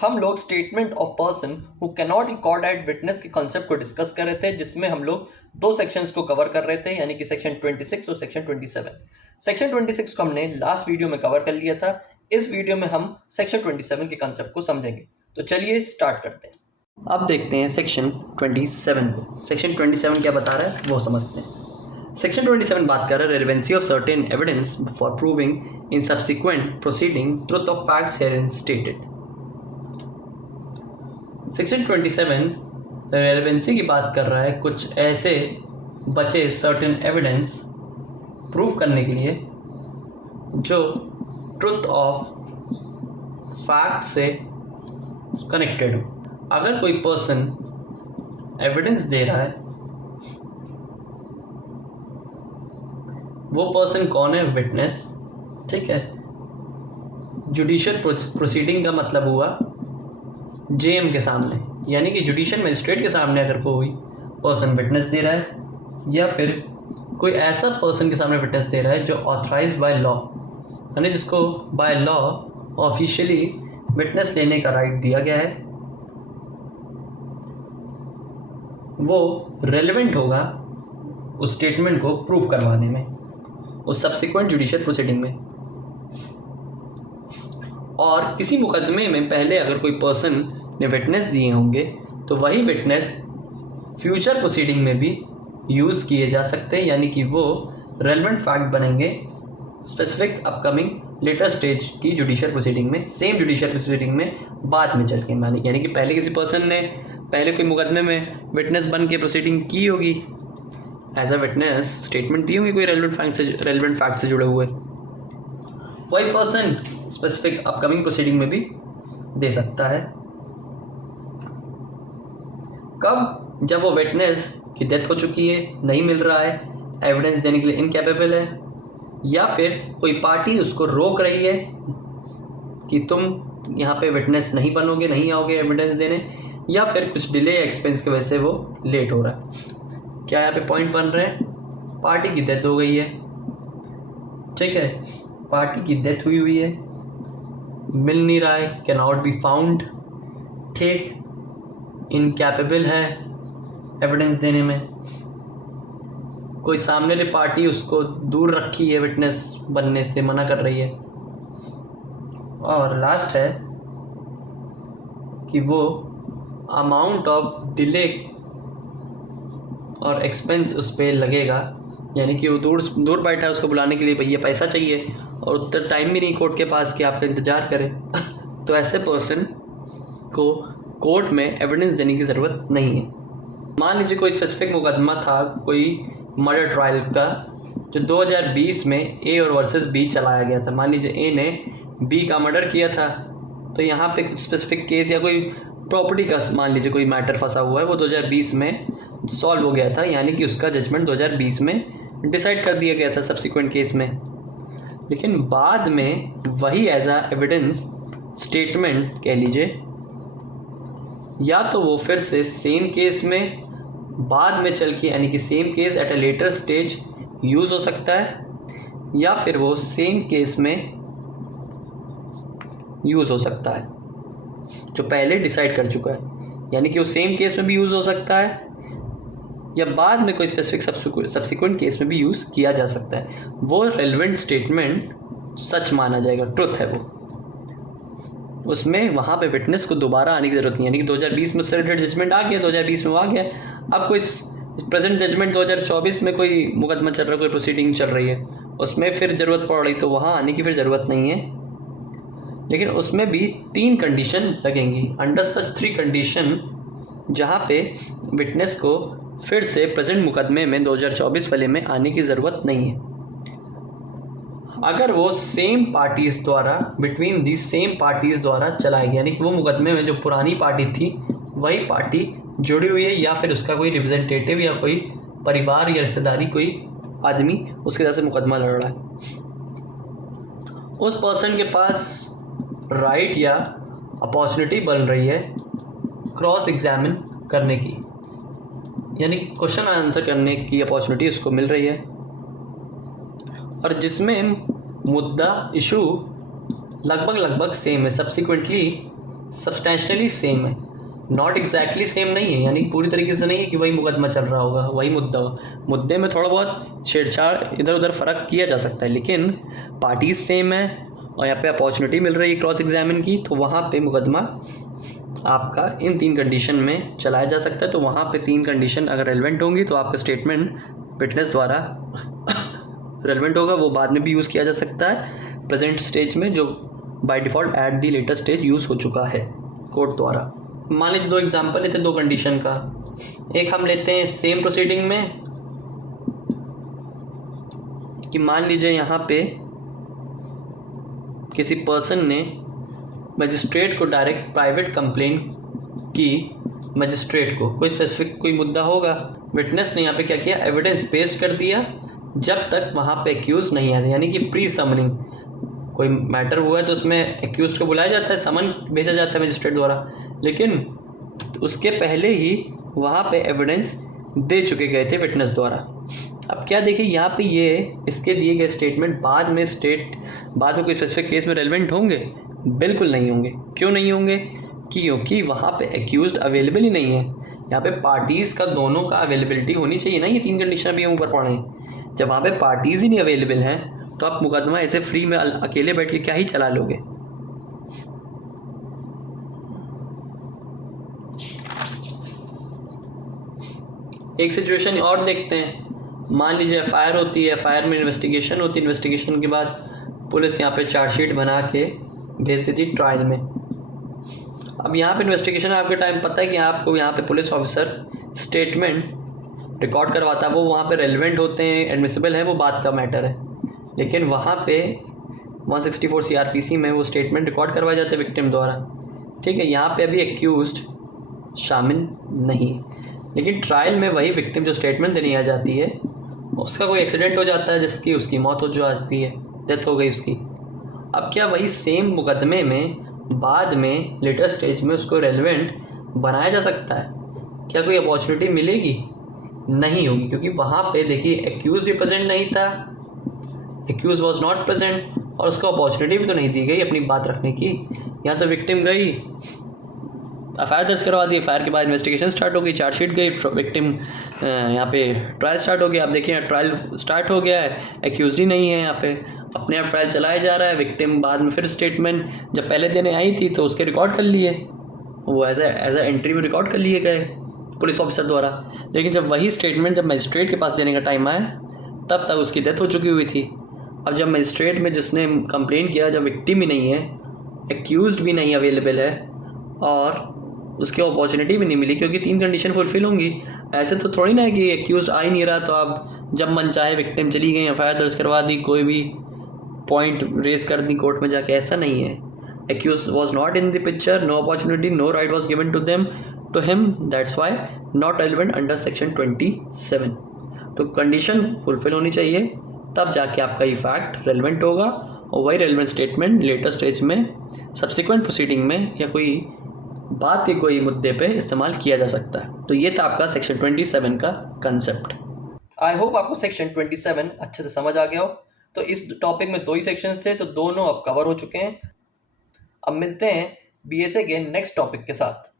हम लोग statement of person who can not record eight witness के कॉन्सेप्ट को डिस्कस कर रहे थे, जिसमें हम लोग दो सेक्शंस को कवर कर रहे थे, यानी कि सेक्शन 26 और सेक्शन 27। सेक्शन 26 को हमने लास्ट वीडियो में कवर कर लिया था। इस वीडियो में हम सेक्शन 27 के कॉन्सेप्ट को समझेंगे। तो चलिए स्टार्ट करते हैं। अब देखते हैं सेक्शन 27 को। सेक्शन 27 क्या बता रहा है वो समझते हैं। सेक्शन 27 बात कर रहा है relevancy of certain evidence for proving in subsequent proceeding truth of facts herein stated. Section 27 relevancy की बात कर रहा है, कुछ ऐसे बचे सर्टेन एविडेंस प्रूव करने के लिए जो ट्रुथ ऑफ फैक्ट से कनेक्टेड हो। अगर कोई पर्सन एविडेंस दे रहा है, वो पर्सन कौन है? विटनेस। ठीक है, जुडिशियल प्रोसीडिंग का मतलब हुआ जेएम के सामने, यानी कि जुडिशियल मजिस्ट्रेट के सामने अगर कोई पर्सन विटनेस दे रहा है या फिर कोई ऐसा पर्सन के सामने विटनेस दे रहा है जो ऑथराइज्ड बाय लॉ, यानी जिसको बाय लॉ ऑफिशियली विटनेस लेने का राइट दिया गया है, वो रेलेवेंट होगा उस स्टेटमेंट को प्रूव करवाने में, उस सब्सिक्वेंट जुडिशियल प्रोसीडिंग में। और किसी मुकदमे में पहले अगर कोई पर्सन ने विटनेस दिए होंगे तो वही विटनेस फ्यूचर प्रोसीडिंग में भी यूज़ किए जा सकते हैं, यानी कि वो रेलेवेंट फैक्ट बनेंगे स्पेसिफिक अपकमिंग लेटर स्टेज की जुडिशियल प्रोसीडिंग में, सेम जुडिशियल प्रोसीडिंग में बाद में चल के। यानी कि पहले किसी पर्सन ने पहले कोई मुकदमे में विटनेस बन के प्रोसीडिंग की होगी, एज अ विटनेस स्टेटमेंट दी होगी कोई रेलेवेंट फैक्ट से जुड़े हुए, वही पर्सन स्पेसिफिक अपकमिंग प्रोसीडिंग में भी दे सकता है। कब? जब वो विटनेस की डेथ हो चुकी है, नहीं मिल रहा है, एविडेंस देने के लिए इनकैपेबल है, या फिर कोई पार्टी उसको रोक रही है कि तुम यहाँ पे विटनेस नहीं बनोगे, नहीं आओगे एविडेंस देने, या फिर कुछ डिले या एक्सपेंस की वजह से वो लेट हो रहा है। क्या यहाँ पे पॉइंट बन रहे हैं? पार्टी की डेथ हो गई है, ठीक है, पार्टी की डेथ हुई है, मिल नहीं रहा है, कैन नॉट बी फाउंड, ठीक, इनकैपेबल है एविडेंस देने में, कोई सामने वाली पार्टी उसको दूर रखी है, विटनेस बनने से मना कर रही है, और लास्ट है कि वो अमाउंट ऑफ डिले और एक्सपेंस उस पर लगेगा, यानी कि वो दूर बैठा है, उसको बुलाने के लिए भैया पैसा चाहिए और उतना टाइम भी नहीं कोर्ट के पास कि आपका इंतज़ार करें तो ऐसे पर्सन को कोर्ट में एविडेंस देने की ज़रूरत नहीं है। मान लीजिए कोई स्पेसिफिक मुकदमा था, कोई मर्डर ट्रायल का, जो 2020 में ए और वर्सेस बी चलाया गया था। मान लीजिए ए ने बी का मर्डर किया था, तो यहाँ पे कुछ स्पेसिफिक केस या कोई प्रॉपर्टी का मान लीजिए कोई मैटर फंसा हुआ है, वो 2020 में सॉल्व हो गया था, यानी कि उसका जजमेंट 2020 में डिसाइड कर दिया गया था सब्सिक्वेंट केस में। लेकिन बाद में वही एज आ एविडेंस स्टेटमेंट कह लीजिए, या तो वो फिर से सेम केस में बाद में चल के, यानी कि same case at a later stage use हो सकता है, या फिर वो सेम केस में यूज़ हो सकता है जो पहले डिसाइड कर चुका है, यानी कि वो सेम केस में भी यूज़ हो सकता है या बाद में कोई स्पेसिफिक सब्सिक्वेंट केस में भी यूज़ किया जा सकता है। वो रेलेवेंट स्टेटमेंट सच माना जाएगा, ट्रुथ है वो, उसमें वहाँ पे विटनेस को दोबारा आने की ज़रूरत नहीं है। यानी कि 2020 में उससे रिलेटेड जजमेंट आ गया, 2020 में वो आ गया, अब कोई प्रेजेंट जजमेंट 2024 में कोई मुकदमा चल रहा है, कोई प्रोसीडिंग चल रही है, उसमें फिर ज़रूरत पड़ रही, तो वहाँ आने की फिर ज़रूरत नहीं है। लेकिन उसमें भी 3 कंडीशन लगेंगी, अंडर सच 3 कंडीशन, जहाँ पे विटनेस को फिर से प्रेजेंट मुकदमे में 2024 वाले में आने की ज़रूरत नहीं है। अगर वो सेम पार्टीज़ द्वारा, बिटवीन दी सेम पार्टीज़ द्वारा चलाई गई, यानी कि वो मुकदमे में जो पुरानी पार्टी थी वही पार्टी जुड़ी हुई है, या फिर उसका कोई रिप्रेजेंटेटिव या कोई परिवार या रिश्तेदारी कोई आदमी उसकी तरफ से मुकदमा लड़ रहा है, उस पर्सन के पास राइट या अपॉर्चुनिटी बन रही है क्रॉस एग्जामिन करने की, यानी कि क्वेश्चन आंसर करने की अपॉर्चुनिटी उसको मिल रही है, और जिसमें मुद्दा इशू लगभग सेम है। सब्सिक्वेंटली सब्सटेंशियली सेम है, नॉट एग्जैक्टली सेम नहीं है, यानी पूरी तरीके से नहीं है कि वही मुकदमा चल रहा होगा, वही मुद्दा होगा। मुद्दे में थोड़ा बहुत छेड़छाड़ इधर उधर फ़र्क किया जा सकता है, लेकिन पार्टीज सेम है और यहाँ पे अपॉर्चुनिटी मिल रही है क्रॉस एग्जामिन की, तो वहाँ पे मुकदमा आपका इन 3 कंडीशन में चलाया जा सकता है। तो वहाँ पे 3 कंडीशन अगर रेलेवेंट होंगी तो आपका स्टेटमेंट विटनेस द्वारा रेलेवेंट होगा, वो बाद में भी यूज़ किया जा सकता है प्रेजेंट स्टेज में, जो by default at the later stage use हो चुका है कोर्ट द्वारा। मान लीजिए 2 एग्जाम्पल लेते हैं 2 कंडीशन का। एक हम लेते हैं सेम प्रोसीडिंग में कि मान लीजिए यहाँ पे किसी पर्सन ने मजिस्ट्रेट को डायरेक्ट प्राइवेट कंप्लेंट की, मजिस्ट्रेट को कोई स्पेसिफिक कोई मुद्दा होगा, विटनेस ने यहाँ पे क्या किया, एविडेंस पेश कर दिया जब तक वहाँ पे एक्यूज नहीं आते, यानी कि प्री समनिंग कोई मैटर हुआ है तो उसमें एक्यूज को बुलाया जाता है, समन भेजा जाता है मजिस्ट्रेट द्वारा, लेकिन उसके पहले ही वहाँ पे एविडेंस दे चुके गए थे विटनेस द्वारा। अब क्या देखिए यहाँ पे ये इसके दिए गए स्टेटमेंट बाद में कोई स्पेसिफिक केस में रेलेवेंट होंगे? बिल्कुल नहीं होंगे। क्यों नहीं होंगे? क्योंकि वहाँ पे एक्यूज्ड अवेलेबल ही नहीं है। यहाँ पे पार्टीज़ का दोनों का अवेलेबिलिटी होनी चाहिए ना, ये 3 कंडीशन भी हम ऊपर पढ़े हैं। जब वहाँ पे पार्टीज़ ही नहीं अवेलेबल हैं तो आप मुकदमा ऐसे फ्री में अकेले बैठ के क्या ही चला लोगे। एक सिचुएशन और देखते हैं। मान लीजिए एफआईआर होती है, एफआईआर में इन्वेस्टिगेशन होती है, इन्वेस्टिगेशन के बाद पुलिस यहाँ पे चार्जशीट बना के भेज देती ट्रायल में। अब यहाँ पे इन्वेस्टिगेशन आपके टाइम पता है कि आपको यहाँ पे पुलिस ऑफिसर स्टेटमेंट रिकॉर्ड करवाता है, वो वहाँ पे रेलेवेंट होते हैं, एडमिसिबल है, वो बात का मैटर है। लेकिन वहाँ पे 164 CRPC में वो स्टेटमेंट रिकॉर्ड करवाए जाते हैं विक्टिम द्वारा, ठीक है। यहाँ पे अभी एक्यूज्ड शामिल नहीं है, लेकिन ट्रायल में वही विक्टिम जो स्टेटमेंट देने आ जाती है, उसका कोई एक्सीडेंट हो जाता है जिसकी उसकी मौत हो जाती है, डेथ हो गई उसकी। अब क्या वही सेम मुकदमे में बाद में लेटर स्टेज में उसको रेलेवेंट बनाया जा सकता है? क्या कोई अपॉर्चुनिटी मिलेगी? नहीं होगी, क्योंकि वहाँ पे देखिए एक्यूज भी प्रेजेंट नहीं था, एक्यूज वॉज नॉट प्रेजेंट, और उसको अपॉर्चुनिटी भी तो नहीं दी गई अपनी बात रखने की। यहाँ तो विक्टिम गई, एफआईआर दर्ज करवा दी, एफआईआर के बाद इन्वेस्टिगेशन स्टार्ट हो गई, चार्जशीट गई, विक्टिम यहाँ पे ट्रायल स्टार्ट हो गया। आप देखिए ट्रायल स्टार्ट हो गया है, एक्यूज ही नहीं है, यहाँ पे अपने आप ट्रायल चलाया जा रहा है। विक्टिम बाद में फिर स्टेटमेंट जब पहले देने आई थी तो उसके रिकॉर्ड कर लिए, वो एज ए एंट्री में रिकॉर्ड कर लिए गए पुलिस ऑफिसर द्वारा। लेकिन जब वही स्टेटमेंट जब मजिस्ट्रेट के पास देने का टाइम आया तब तक उसकी डेथ हो चुकी हुई थी। अब जब मजिस्ट्रेट में जिसने कंप्लेन किया, जब विक्टिम ही नहीं है, एक्यूज्ड भी नहीं अवेलेबल है और उसकी अपॉर्चुनिटी भी नहीं मिली, क्योंकि 3 कंडीशन फुलफिल होंगी। ऐसे तो थोड़ी ना है कि एक्यूज्ड आ ही नहीं रहा तो आप जब मन चाहे विक्टिम चली गई, एफआईआर दर्ज करवा दी, कोई भी पॉइंट रेज कर दी कोर्ट में जाके, ऐसा नहीं है। Accuse was not in the picture, no opportunity, no right was given to them to him, that's why not relevant under section 27। तो कंडीशन फुलफिल होनी चाहिए, तब जाके आपका ये फैक्ट रेलेवेंट होगा, और वही रेलेवेंट स्टेटमेंट लेटर स्टेज में सब्सिक्वेंट प्रोसीडिंग में या कोई बात के कोई मुद्दे पे इस्तेमाल किया जा सकता है। तो ये था आपका सेक्शन 27 का कंसेप्ट। आई होप आपको सेक्शन 27 अच्छे से समझ आ गया हो। तो इस टॉपिक में 2 ही सेक्शंस थे, तो दोनों अब कवर हो चुके हैं। अब मिलते हैं BSA के नेक्स्ट टॉपिक के साथ।